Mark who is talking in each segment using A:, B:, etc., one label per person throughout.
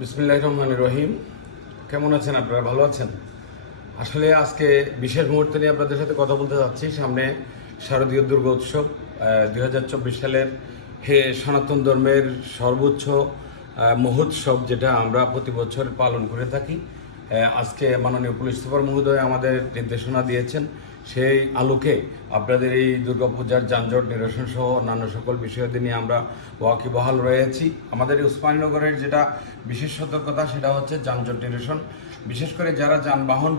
A: বিসমিল্লাহ রহমান রহিম। কেমন আছেন আপনারা? ভালো আছেন? আসলে আজকে বিশেষ মুহূর্তে নিয়ে আপনাদের সাথে কথা বলতে যাচ্ছি। সামনে শারদীয় দুর্গা উৎসব দুই হাজার চব্বিশ সালের হে সনাতন ধর্মের সর্বোচ্চ মহোৎসব যেটা আমরা প্রতি বছর পালন করে থাকি। আজকে মাননীয় পুলিশ সুপার মহোদয় আমাদের নির্দেশনা দিয়েছেন। সেই আলোকে আপনাদের এই দুর্গাপূজার যানজট নিরসন সহ অন্যান্য সকল বিষয়াদি নিয়ে আমরা ওয়াকিবহাল রয়েছি। আমাদের উসমানীনগরের যেটা বিশেষ সতর্কতা, সেটা হচ্ছে যানজট নিরসন। বিশেষ করে যারা যানবাহন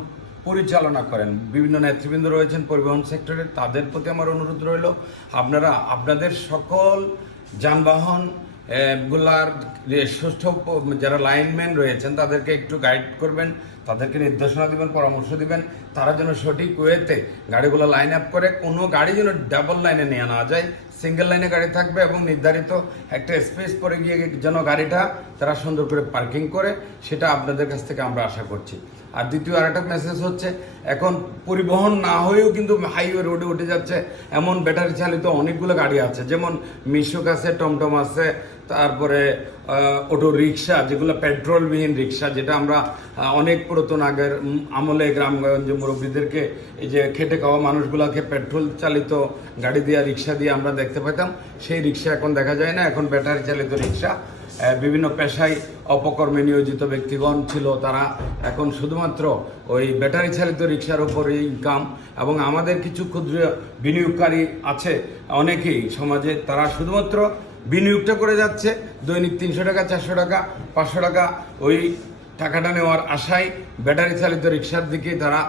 A: পরিচালনা করেন, বিভিন্ন নেতৃবৃন্দ রয়েছেন পরিবহন সেক্টরে তাদের প্রতি আমার অনুরোধ রইল, আপনারা, আপনাদের সকল যানবাহন গুলার সুষ্ঠ যারা লাইনম্যান রয়েছেন, তাদেরকে একটু গাইড করবেন, তাদেরকে নির্দেশনা দিবেন, পরামর্শ দিবেন, তারা যেন সঠিক ওয়েতে গাড়িগুলো লাইন আপ করে, কোনো গাড়ি যেন ডাবল লাইনে নিয়ে না যায় সিঙ্গেল লাইনে গাড়ি থাকবে এবং নির্ধারিত একটা স্পেস পরে গিয়ে যেন গাড়িটা তারা সুন্দর করে পার্কিং করে, সেটা আপনাদের কাছ থেকে আমরা আশা করছি। আর দ্বিতীয় আরেকটা মেসেজ হচ্ছে, এখন পরিবহন না হয়েও কিন্তু হাইওয়ে রোডে উঠে যাচ্ছে, এমন ব্যাটারি চালিত অনেকগুলো গাড়ি আছে, যেমন মিশুক আছে, টমটম আছে তারপরে অটো রিক্সা, যেগুলো পেট্রোলবিহীন রিক্সা, যেটা আমরা অনেক পুরাতন আগের আমলে গ্রামগঞ্জে মুরব্বীদেরকে এই যে খেটে খাওয়া মানুষগুলোকে পেট্রোল চালিত গাড়ি দিয়ে, রিক্সা দিয়ে আমরা দেখতে পেতাম সেই রিক্সা এখন দেখা যায় না, এখন ব্যাটারি চালিত রিক্সা। বিভিন্ন পেশায় অপকর্মে নিয়োজিত ব্যক্তিগণ ছিল তারা। এখন শুধুমাত্র ওই ব্যাটারি চালিত রিক্সার উপরে ইনকাম এবং আমাদের কিছু ক্ষুদ্র বিনিয়োগকারী আছে, অনেকেই সমাজে। তারা শুধুমাত্র বিনিয়োগটা করে যাচ্ছে। দৈনিক তিনশো টাকা, চারশো টাকা, পাঁচশো টাকা ওই টাকাটা নেওয়ার আশায় ব্যাটারি চালিত রিক্সার দিকে তারা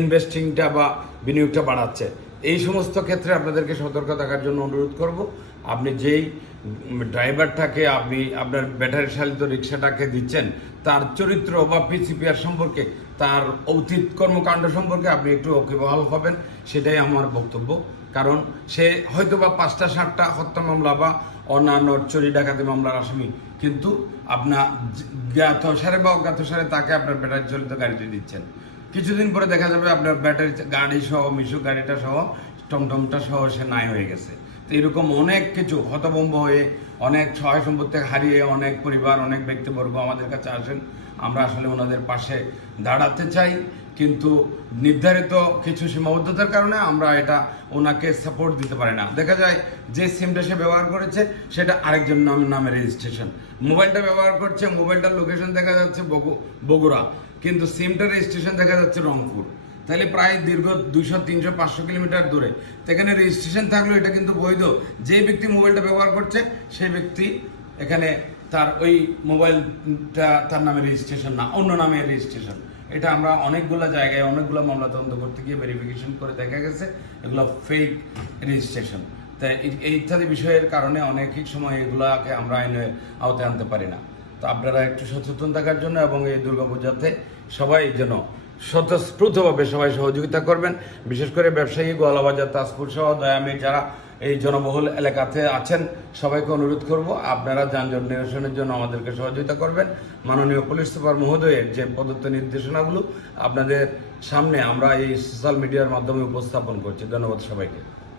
A: ইনভেস্টিংটা বা বিনিয়োগটা বাড়াচ্ছে। এই সমস্ত ক্ষেত্রে আপনাদেরকে সতর্ক থাকার জন্য অনুরোধ করব। আপনি যেই ড্রাইভারটাকে আপনি আপনার ব্যাটারি চালিত রিক্সাটাকে দিচ্ছেন, তার চরিত্র বা পিসিপিআর সম্পর্কে, তার অতীত কর্মকাণ্ড সম্পর্কে আপনি একটু ওকিবহাল হবেন, সেটাই আমার বক্তব্য। কারণ সে হয়তো বা পাঁচটা, সাতটা হত্যা মামলা বা অন্যান্য চুরি, ডাকাতি মামলার আসামি, কিন্তু আপনার জ্ঞাত সারে বা অজ্ঞাত সারে তাকে আপনার ব্যাটারি চালিত গাড়িতে দিচ্ছেন। কিছুদিন পরে দেখা যাবে আপনার ব্যাটারি গাড়ি সহ মিশু গাড়িটা সহ টমটমটা সহ সে নাই হয়ে গেছে। তো এরকম অনেক কিছু হতভম্ব হয়ে অনেক সহায় সম্পদ থেকে হারিয়ে অনেক পরিবার, অনেক ব্যক্তিবর্গ আমাদের কাছে আসেন। আমরা আসলে ওনাদের পাশে দাঁড়াতে চাই, কিন্তু নির্ধারিত কিছু সীমাবদ্ধতার কারণে আমরা এটা ওনাকে সাপোর্ট দিতে পারি না। দেখা যায় যে সিমটা সে ব্যবহার করেছে, সেটা আরেকজন নাম, নামে রেজিস্ট্রেশন মোবাইলটা ব্যবহার করছে, মোবাইলটার লোকেশন দেখা যাচ্ছে বগু- বগুড়া। কিন্তু সিমটার রেজিস্ট্রেশন দেখা যাচ্ছে রংপুর। তাহলে প্রায় দীর্ঘ দুইশো, তিনশো, পাঁচশো কিলোমিটার দূরে। তো এখানে রেজিস্ট্রেশন থাকলেও এটা কিন্তু বৈধ। যে ব্যক্তি মোবাইলটা ব্যবহার করছে সেই ব্যক্তি এখানে তার ওই মোবাইলটা তার নামে রেজিস্ট্রেশন না, অন্য নামে রেজিস্ট্রেশন এটা আমরা অনেকগুলো জায়গায়, অনেকগুলো মামলা তদন্ত করতে গিয়ে ভেরিফিকেশন করে দেখা গেছে, এগুলো ফেক রেজিস্ট্রেশন তাই এই ইত্যাদি বিষয়ের কারণে অনেক সময় এগুলাকে আমরা আইনের আওতায় আনতে পারি না। তো আপনারা একটু সচেতন থাকার জন্য এবং এই দুর্গাপূজাতে সবাই যেন স্বতঃস্ফূর্তভাবে সবাই সহযোগিতা করবেন। বিশেষ করে ব্যবসায়ী, গোয়ালাবাজার, তাজপুর সহ দয়ামি যারা এই জনবহুল এলাকাতে আছেন, সবাইকে অনুরোধ করব, আপনারা যানজট নিরসনের জন্য আমাদেরকে সহযোগিতা করবেন। মাননীয় পুলিশ সুপার মহোদয়ের যে প্রদত্ত নির্দেশনাগুলো আপনাদের সামনে আমরা এই সোশ্যাল মিডিয়ার মাধ্যমে উপস্থাপন করছি। ধন্যবাদ সবাইকে।